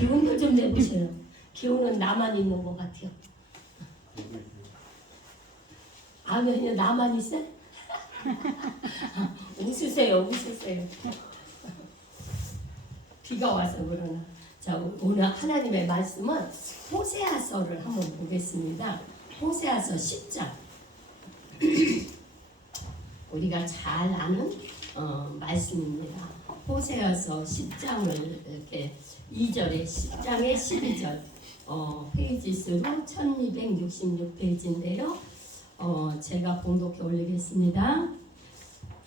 기운도 좀 내보세요. 기운은 나만 있는 것 같아요. 아멘이요. 나만 있어? 웃으세요. 웃으세요. 비가 와서 그러나. 자, 오늘 하나님의 말씀은 호세아서를 한번 보겠습니다. 호세아서 10장. 우리가 잘 아는 말씀입니다. 호세아서 10장을 이렇게 2절에 10장에 12절 페이지 수로 1266페이지인데요. 제가 봉독해 올리겠습니다.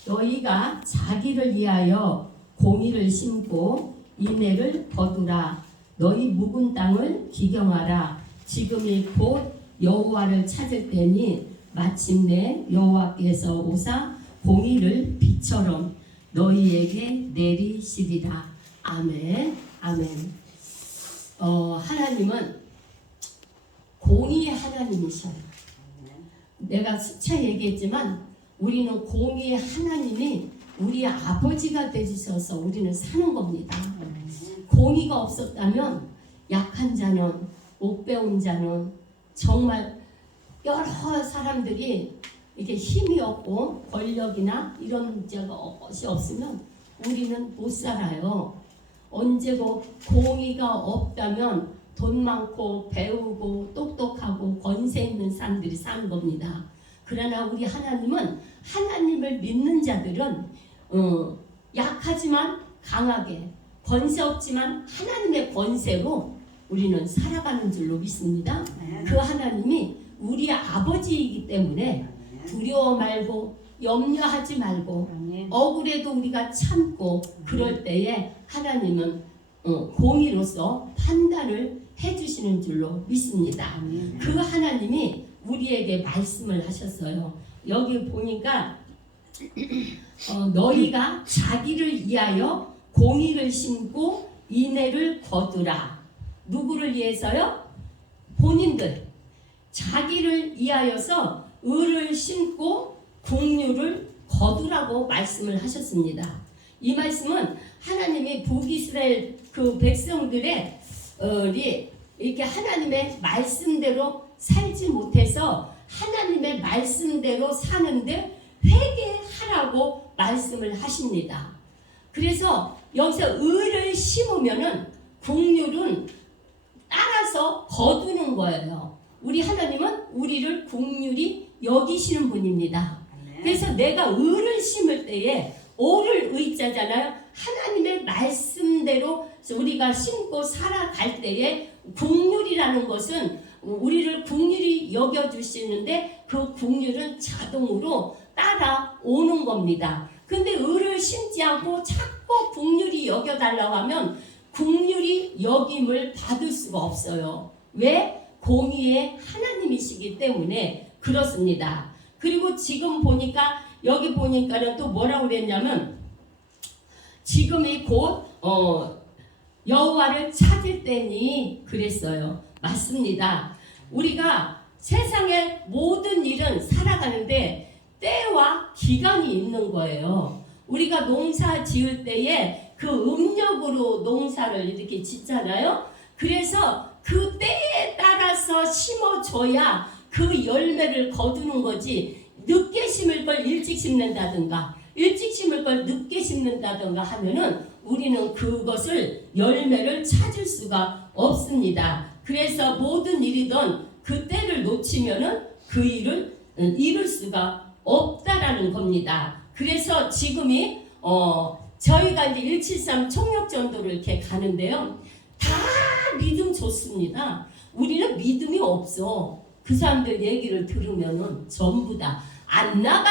너희가 자기를 위하여 공의를 심고 인애를 거두라. 너희 묵은 땅을 기경하라. 지금이 곧 여호와를 찾을 때니 마침내 여호와께서 오사 공의를 비처럼 너희에게 내리시리라. 아멘. 아멘. 하나님은 공의의 하나님이셔요. 내가 수차 얘기했지만 우리는 공의의 하나님이 우리 아버지가 되셔서 우리는 사는 겁니다. 공의가 없었다면 약한 자는, 못 배운 자는, 정말 여러 사람들이 이렇게 힘이 없고 권력이나 이런 것이 없으면 우리는 못 살아요. 언제고 공의가 없다면 돈 많고 배우고 똑똑하고 권세 있는 사람들이 사는 겁니다. 그러나 우리 하나님은, 하나님을 믿는 자들은 약하지만 강하게, 권세 없지만 하나님의 권세로 우리는 살아가는 줄로 믿습니다. 그 하나님이 우리 아버지이기 때문에 두려워 말고 염려하지 말고 억울해도 우리가 참고 그럴 때에 하나님은 공의로서 판단을 해주시는 줄로 믿습니다. 그 하나님이 우리에게 말씀을 하셨어요. 여기 보니까 너희가 자기를 위하여 공의를 심고 인애를 거두라. 누구를 위해서요? 본인들. 자기를 위하여서 의를 심고 긍휼을 거두라고 말씀을 하셨습니다. 이 말씀은 하나님이 북이스라엘 그 백성들의 이렇게 하나님의 말씀대로 살지 못해서 하나님의 말씀대로 사는데 회개하라고 말씀을 하십니다. 그래서 여기서 의를 심으면은 긍휼은 따라서 거두는 거예요. 우리 하나님은 우리를 긍휼히 여기시는 분입니다. 그래서 내가 의를 심을 때에 오를 의자잖아요. 하나님의 말씀대로 우리가 심고 살아갈 때에 긍휼이라는 것은 우리를 긍휼히 여겨주시는데 그 긍휼은 자동으로 따라오는 겁니다. 근데 의를 심지 않고 자꾸 긍휼히 여겨달라고 하면 긍휼히 여김을 받을 수가 없어요. 왜? 공의의 하나님이시기 때문에 그렇습니다. 그리고 지금 보니까 여기 보니까는 또 뭐라고 그랬냐면 지금이 곧 여호와를 찾을 때니 그랬어요. 맞습니다. 우리가 세상의 모든 일은 살아가는데 때와 기간이 있는 거예요. 우리가 농사 지을 때에 그 음력으로 농사를 이렇게 짓잖아요. 그래서 그 때에 따라서 심어줘야 그 열매를 거두는 거지, 늦게 심을 걸 일찍 심는다든가 일찍 심을 걸 늦게 심는다든가 하면은 우리는 그것을 열매를 찾을 수가 없습니다. 그래서 모든 일이든 그 때를 놓치면은 그 일을 이룰 수가 없다라는 겁니다. 그래서 지금이 저희가 이제 173 총력전도를 이렇게 가는데요. 다 믿음 좋습니다. 우리는 믿음이 없어. 그 사람들 얘기를 들으면은 전부 다 안 나가,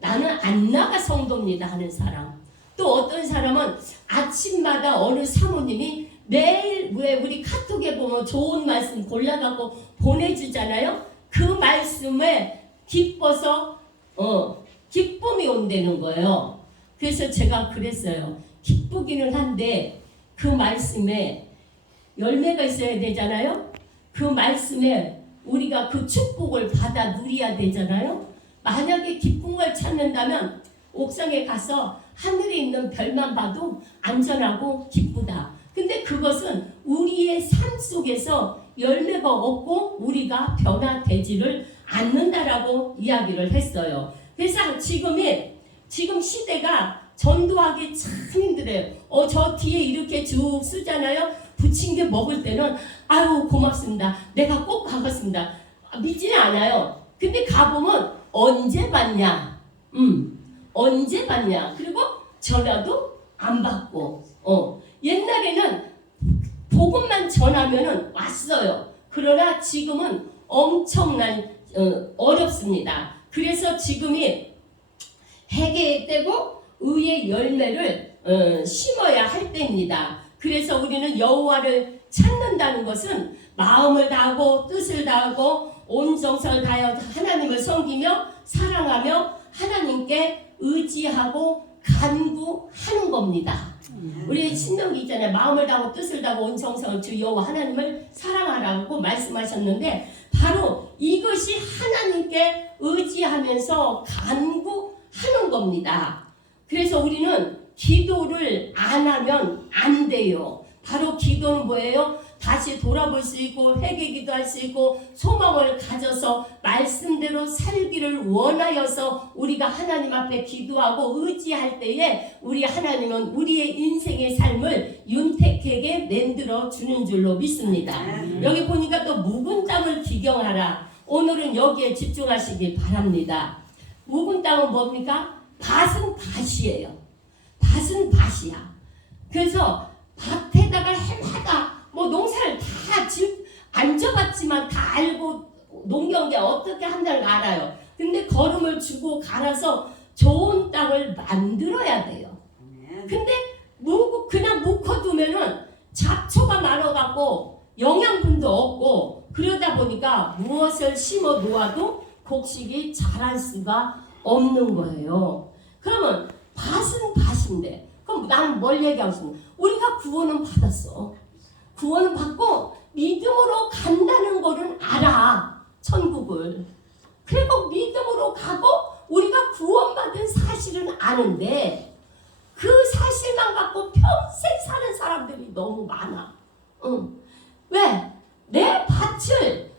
나는 안 나가 성도입니다 하는 사람. 또 어떤 사람은 아침마다 어느 사모님이 매일 왜 우리 카톡에 보면 좋은 말씀 골라갖고 보내주잖아요. 그 말씀에 기뻐서 기쁨이 온다는 거예요. 그래서 제가 그랬어요. 기쁘기는 한데 그 말씀에 열매가 있어야 되잖아요. 그 말씀에 우리가 그 축복을 받아 누려야 되잖아요. 만약에 기쁜 걸 찾는다면 옥상에 가서 하늘에 있는 별만 봐도 안전하고 기쁘다. 근데 그 그것은 우리의 삶 속에서 열매가 없고 우리가 변화되지를 않는다라고 이야기를 했어요. 그래서 지금 시대가 전도하기 참 힘들어요. 저 뒤에 이렇게 쭉 쓰잖아요. 부침개 먹을 때는 아유 고맙습니다. 내가 꼭 가겠습니다. 믿지는 않아요. 근데 가보면 언제 봤냐? 언제 봤냐? 그리고 전화도 안 받고 옛날에는 복음만 전하면은 왔어요. 그러나 지금은 엄청난 어렵습니다. 그래서 지금이 회개의 때고 의의 열매를 심어야 할 때입니다. 그래서 우리는 여호와를 찾는다는 것은 마음을 다하고 뜻을 다하고 온 정성을 다하여 하나님을 섬기며 사랑하며 하나님께 의지하고 간구하는 겁니다. 우리 신명기 있잖아요. 마음을 다하고 뜻을 다하고 온 정성을 주 여호와 하나님을 사랑하라고 말씀하셨는데 바로 이것이 하나님께 의지하면서 간구하는 겁니다. 그래서 우리는 기도를 안 하면 안 돼요. 바로 기도는 뭐예요? 다시 돌아볼 수 있고 회개 기도할 수 있고 소망을 가져서 말씀대로 살기를 원하여서 우리가 하나님 앞에 기도하고 의지할 때에 우리 하나님은 우리의 인생의 삶을 윤택하게 만들어 주는 줄로 믿습니다. 여기 보니까 또 묵은 땅을 기경하라. 오늘은 여기에 집중하시길 바랍니다. 묵은 땅은 뭡니까? 밭은 밭이에요. 밭은 밭이야. 그래서 밭에다가 해마다 농사를 다 안 져봤지만 다 알고 농경계 어떻게 한다는 걸 알아요. 근데 거름을 주고 갈아서 좋은 땅을 만들어야 돼요. 근데 그냥 묵혀두면은 잡초가 많아갖고 영양분도 없고 그러다 보니까 무엇을 심어 놓아도 곡식이 자랄 수가 없는 거예요. 그러면 밭은 밭인데 그럼 나는 뭘 얘기하고 싶냐? 우리가 구원은 받았어. 구원은 받고 믿음으로 간다는 거는 알아. 천국을. 그리고 믿음으로 가고 우리가 구원받은 사실은 아는데 그 사실만 갖고 평생 사는 사람들이 너무 많아. 왜? 내 밭은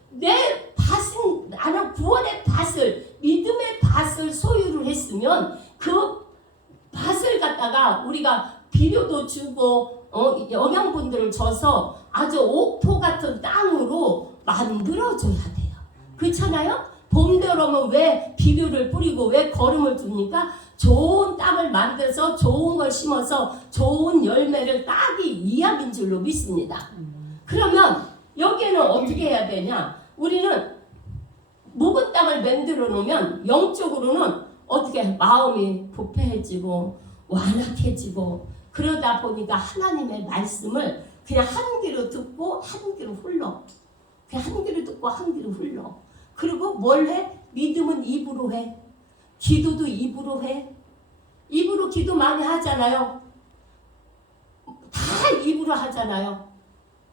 나는 구원의 밭을 믿음의 밭을 소유를 했으면 그 밭을 갖다가 우리가 비료도 주고 영양분들을 줘서 아주 옥토 같은 땅으로 만들어줘야 돼요. 그렇잖아요? 봄 들어오면 왜 비료를 뿌리고 왜 거름을 줍니까? 좋은 땅을 만들어서 좋은 걸 심어서 좋은 열매를 따기 위함인 줄로 믿습니다. 그러면 여기에는 어떻게 해야 되냐? 우리는 묵은 땅을 만들어 놓으면 영적으로는 어떻게 마음이 부패해지고 완악해지고 그러다 보니까 하나님의 말씀을 그냥 한 귀로 듣고 한 귀로 흘러. 그냥 한 귀로 듣고 한 귀로 흘러. 그리고 뭘 해? 믿음은 입으로 해. 기도도 입으로 해. 입으로 기도 많이 하잖아요. 다 입으로 하잖아요.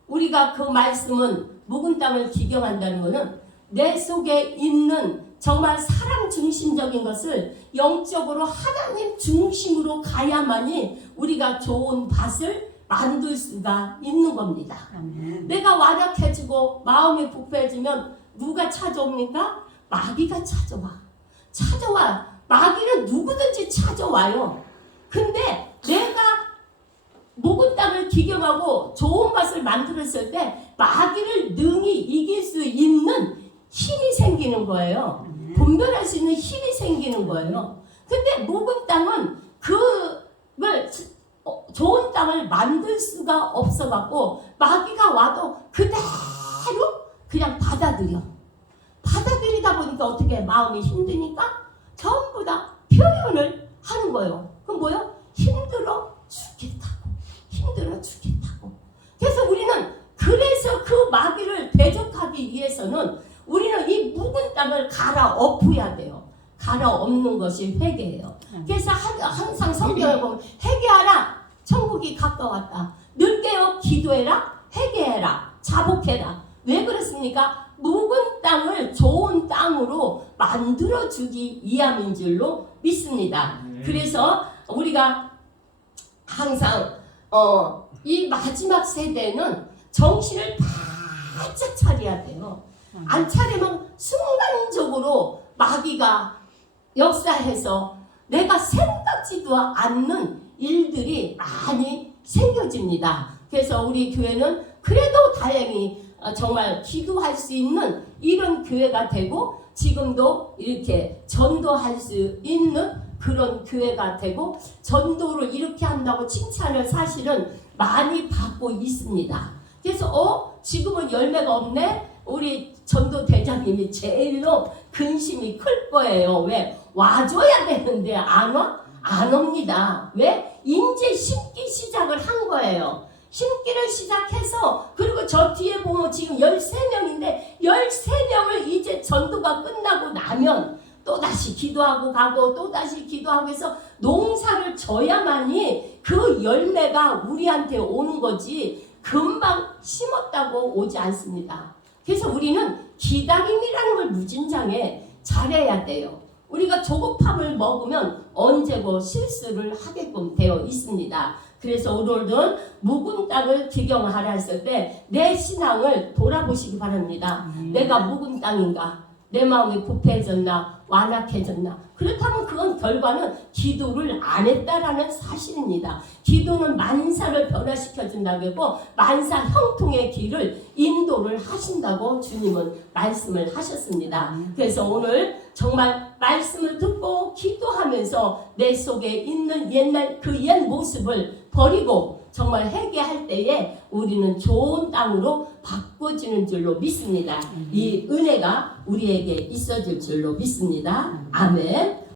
우리가 그 말씀은 묵은 땅을 기경한다는 것은 내 속에 있는 정말 사랑 중심적인 것을 영적으로 하나님 중심으로 가야만이 우리가 좋은 밭을 만들 수가 있는 겁니다. 내가 완악해지고 마음이 부패해지면 누가 찾아옵니까? 마귀가 찾아와. 마귀는 누구든지 찾아와요. 근데 내가 묵은 땅을 기경하고 좋은 밭을 만들었을 때 마귀를 능히 이길 수 있는 힘이 생기는 거예요. 분별할 수 있는 힘이 생기는 거예요. 근데 묵은 땅은 그걸 좋은 땅을 만들 수가 없어갖고 마귀가 와도 그대로 그냥 받아들이다 보니까 어떻게 마음이 힘드니까 전부 다 표현을 하는 거예요. 그럼 뭐요? 힘들어 죽겠다고. 그래서 우리는 그 마귀를 대적하기 위해서는 우리는 이 묵은 땅을 갈아엎어야 돼요. 갈아엎는 것이 회개예요. 그래서 항상 성경을 보면 회개하라. 천국이 가까웠다. 늘 깨어 기도해라. 회개해라. 자복해라. 왜 그렇습니까? 묵은 땅을 좋은 땅으로 만들어주기 위함인 줄로 믿습니다. 그래서 우리가 항상 이 마지막 세대는 정신을 바짝 차려야 돼요. 안 차리면 순간적으로 마귀가 역사해서 내가 생각지도 않는 일들이 많이 생겨집니다. 그래서 우리 교회는 그래도 다행히 정말 기도할 수 있는 이런 교회가 되고 지금도 이렇게 전도할 수 있는 그런 교회가 되고 전도를 이렇게 한다고 칭찬을 사실은 많이 받고 있습니다. 그래서 지금은 열매가 없네? 우리 전도 대장님이 제일로 근심이 클 거예요. 왜? 와줘야 되는데 안 와? 안 옵니다. 왜? 이제 심기 시작을 한 거예요. 심기를 시작해서 그리고 저 뒤에 보면 지금 13명인데 13명을 이제 전도가 끝나고 나면 또다시 기도하고 가고 또다시 기도하고 해서 농사를 져야만이 그 열매가 우리한테 오는 거지 금방 심었다고 오지 않습니다. 그래서 우리는 기다림이라는 걸 무진장에 잘해야 돼요. 우리가 조급함을 먹으면 언제고 실수를 하게끔 되어 있습니다. 그래서 오늘은 묵은 땅을 기경하라 했을 때 내 신앙을 돌아보시기 바랍니다. 내가 묵은 땅인가? 내 마음이 부패해졌나? 완악해졌나? 그렇다면 그건 결과는 기도를 안 했다라는 사실입니다. 기도는 만사를 변화시켜준다고 하고 만사 형통의 길을 인도를 하신다고 주님은 말씀을 하셨습니다. 그래서 오늘 정말 말씀을 듣고 기도하면서 내 속에 있는 옛날 그 옛 모습을 버리고 정말 회개할 때에 우리는 좋은 땅으로 바꿔지는 줄로 믿습니다. 이 은혜가 우리에게 있어질 줄로 믿습니다. 아멘.